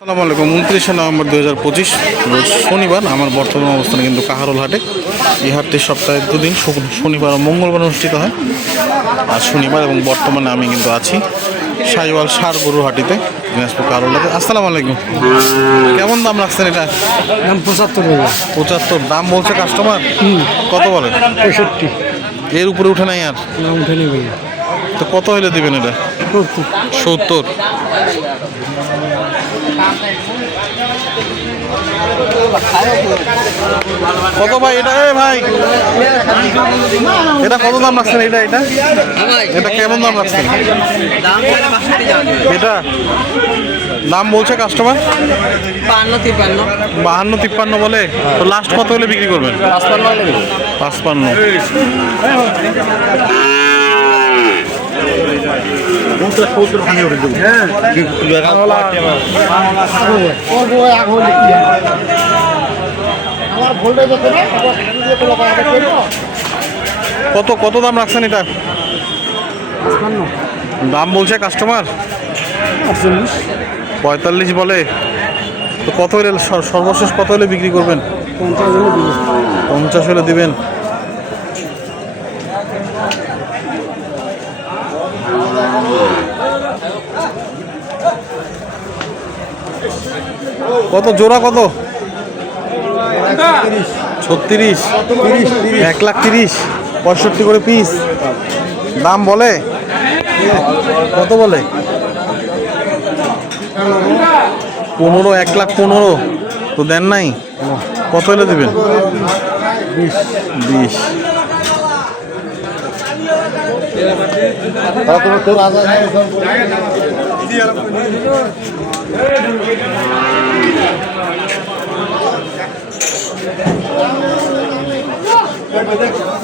আসসালামু আলাইকুম। উনত্রিশে নভেম্বর দু হাজার পঁচিশ শনিবার আমার বর্তমান অবস্থানে কিন্তু কাহারোল হাটে এই হাটটি সপ্তাহে দুদিন শনিবার ও মঙ্গলবার অনুষ্ঠিত হয়। আর শনিবার এবং বর্তমানে আমি কিন্তু আছি সাইওয়াল সার গরুর হাটিতে দিনাজপুর কাহারোল হাটে আসসালামু আলাইকুম। কেমন দাম রাখছেন এটা? দাম পঁচাত্তর পঁচাত্তর। দাম বলছে কাস্টমার কত বলে? পঁয়ষট্টি। এর উপরে উঠে নাই আর? উঠে নেবে তো কত হলে দিবেন এটা? সত্তর। সত্তর। কত ভাই এটা? এ ভাই এটা কত দাম রাখছেন এটা এটা? এটা কেমন দাম রাখছেন? এটা? দাম বলছে কাস্টমার বান্ন তিপ্পান্ন বাহান্ন তিপ্পান্ন বলে? তো লাস্ট কত হলে বিক্রি করবেন? পাঁচপান্ন পাঁচপান্ন। কত কত দাম রাখছেন এটা? দাম বলছে কাস্টমার পঁয়তাল্লিশ বলে। তো কত হলে সর্বশেষ কত হলে বিক্রি করবেন? পঞ্চাশ হলে দিবেন। কত জোড়া কত? ছত্রিশ। এক লাখ তিরিশ। পঁয়ষট্টি করে পিস দাম বলে? কত বলে? পনেরো এক লাখ পনেরো। তো দেন নাই? কত এলে দেবেন? বিশ। বিশ।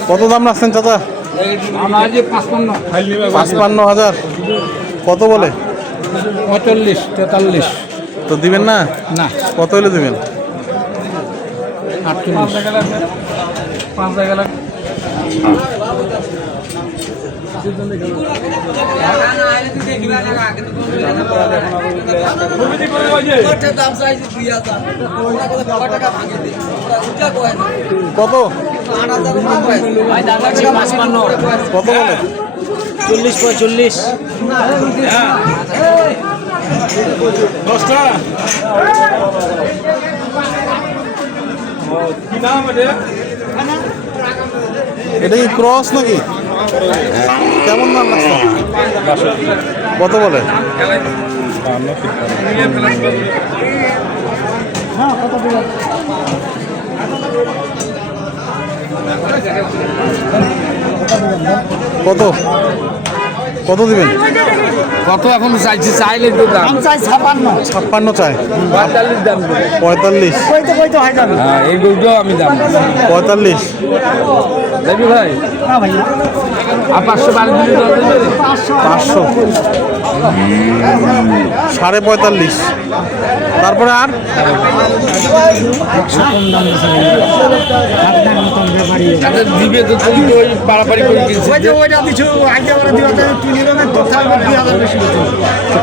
কত দাম রাখছেন চাচা? পাঁচপান্ন। হাজার। কত বলে? পঁয়তাল্লিশ তেতাল্লিশ। তো দিবেন না? না। কত হলে দিবেন? আটচল্লিশ। পাঁচ জায়গা লাগ দাম চাইছি দুই হাজার টাকা ভাঙে দিই কত? কত বলে? চল্লিশ পঁয়চল্লিশ এটা কি ক্রস নাকি? কেমন দাম লাগছে? কত বলে? কত? কত দিবেন? কত এখন চাইছি? চাইলে দাম। চাই ছাপান্ন ছাপ্পান্ন চায় পঁয়তাল্লিশ দাম। পঁয়তাল্লিশ। হ্যাঁ এই দুটো আমি দাম। পঁয়তাল্লিশ। দেখবি ভাই? না ভাই আর পাঁচশো দিলে পাঁচশো। সাড়ে পঁয়তাল্লিশ। তারপরে আর? দিবে তো তুমি তো ওই বাড়াবাড়ি করে কিনছিস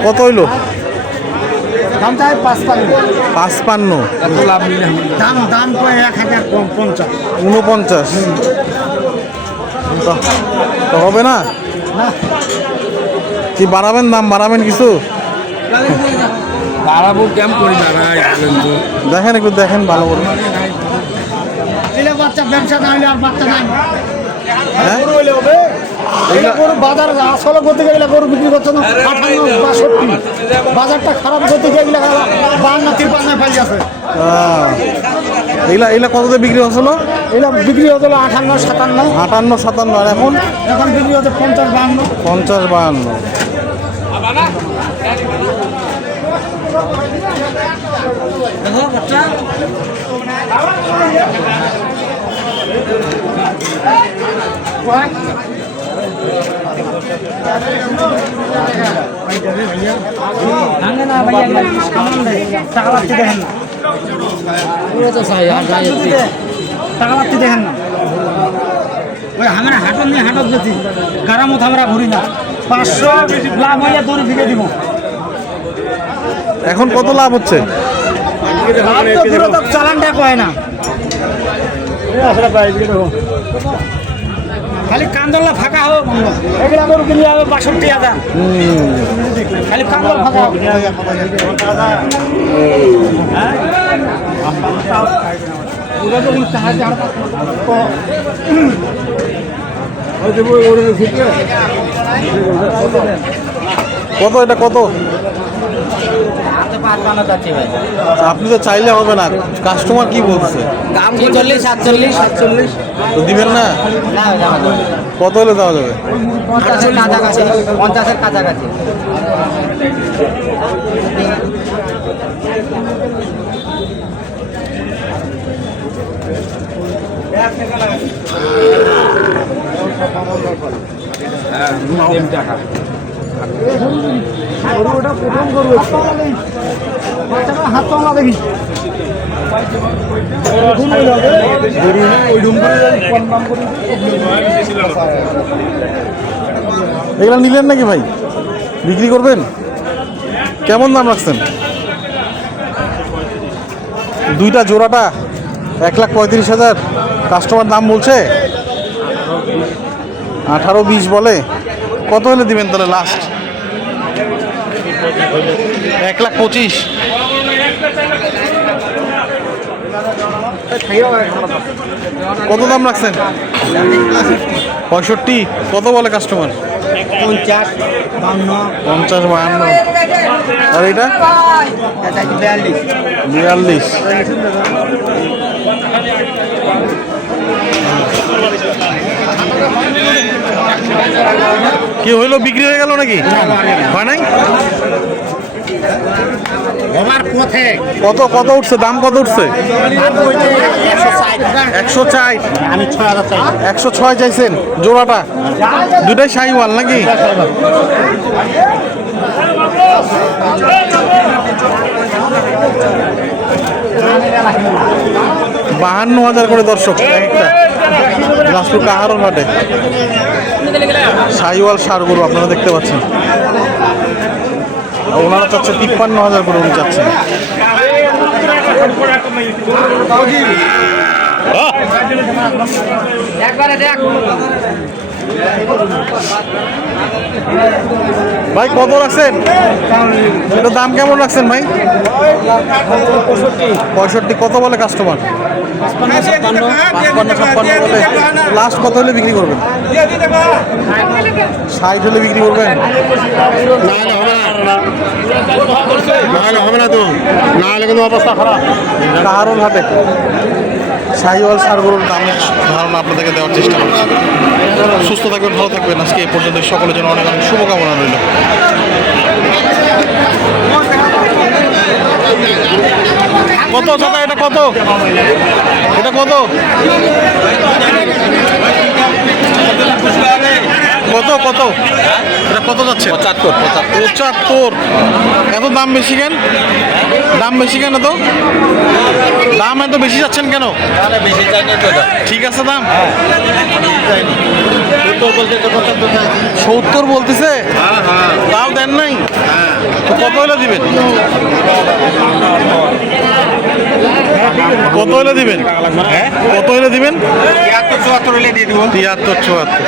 কত হইল? দাম চাই পাঁচপান্ন। দাম দাম কয় এক হাজার কম পঞ্চাশ। উনপঞ্চাশ তো- হবে না? কি বাড়াবেন দাম? বাড়াবেন কিছু? বাড়াবো কেমন করি দেখেন একটু দেখেন ভালো করে। বাচ্চা ব্যবসা না হলে আর বাচ্চা নাই। বাজার আসলে গতি গেলে গরু বিক্রি করছে না আঠান্ন বাষট্টি। বাজারটা খারাপ গতি গেলে বান্ন তিরপান্ন ফাইল আছে। কততে বিক্রি হচ্ছিল? এগুলো বিক্রি হতো আঠান্ন সাতান্ন। আটান্ন সাতান্ন। আর এখন? এখন বিক্রি হতো পঞ্চাশ বান্ন। পঞ্চাশ বাহান্ন আমরা হাটন নিয়ে ঘুরি না পাঁচশো লাভ হইয়া দৌড়ে ফিরে দিব এখন কত লাভ হচ্ছে? চালানটা কয় না? খালি কান্দলা ফাঁকা হোক এগুলা গরু কিনে যাবে বাষট্টি হাজার। খালি কান্দল ফাঁকা হোক কত এটা কত? আপনি তো চাইলে হবে না। কাস্টমার কি বলছে? দাম চল্লিশ সাতচল্লিশ সাতচল্লিশ। তো দিবেন না? না কত হলে দেওয়া যাবে? পঞ্চাশের কাছাকাছি পঞ্চাশের কাছাকাছি। হাত তোলা দেখি। এগুলো নিলেন নাকি ভাই? বিক্রি করবেন? কেমন দাম রাখছেন? দুইটা জোড়াটা এক লাখ পঁয়ত্রিশ হাজার। কাস্টমার দাম বলছে? আঠারো বিশ বলে। কত হলে দিবেন তাহলে লাস্ট এক লাখ পঁচিশ। কত দাম রাখছেন? পঁয়ষট্টি। কত বলে কাস্টমার পঞ্চাশ বান্ন পঞ্চাশ আর এটা? বিয়াল্লিশ বিয়াল্লিশ। কি হইল বিক্রি হয়ে গেল নাকি? হয় নাই? কত কত উঠছে? দাম কত উঠছে? একশো চাই। একশো ছয় চাইছেন? জোড়াটা? দুটাই শাহিওয়াল নাকি? বাহান্ন হাজার করে দর্শক একটা। দিনাজপুর কাহারন হাটে। শাহিওয়াল সার গরু আপনারা দেখতে পাচ্ছেন। ওনারা চাচ্ছে তিপ্পান্ন হাজার করে উনি চাচ্ছেন। ভাই কত রাখছেন? এটার দাম কেমন রাখছেন ভাই? পঁয়ষট্টি। কত বলে কাস্টমার পাঁচপান্ন ছাপ্পান্ন বলে লাস্ট কত হলে বিক্রি করবেন? ষাট হলে বিক্রি করবেন? নাহলে হবে না। তো। নাহলে কিন্তু অবস্থা খারাপ। কাহারুল হাটে শাহিওয়াল সারগরুর দামের ধারণা আপনাদেরকে দেওয়ার চেষ্টা করছি। সুস্থ থাকবেন ভালো থাকবেন। আজকে এই পর্যন্ত সকলের জন্য অনেক অনেক শুভকামনা রইল। কত চাচা এটা কত? এটা কত? কত কত? এটা কত যাচ্ছে? পঁচাত্তর পঁচাত্তর। এত দাম বেশি কেন? দাম বেশি কেন তো? দাম এত বেশি যাচ্ছেন কেন? বেশি ঠিক আছে দাম? সত্তর বলতেছে? তাও দেন নাই? কত হলে দিবেন? কত হলে দিবেন? কত হলে দিবেন? চুয়াত্তর হলে দিয়ে দিব। তিয়াত্তর চুয়াত্তর।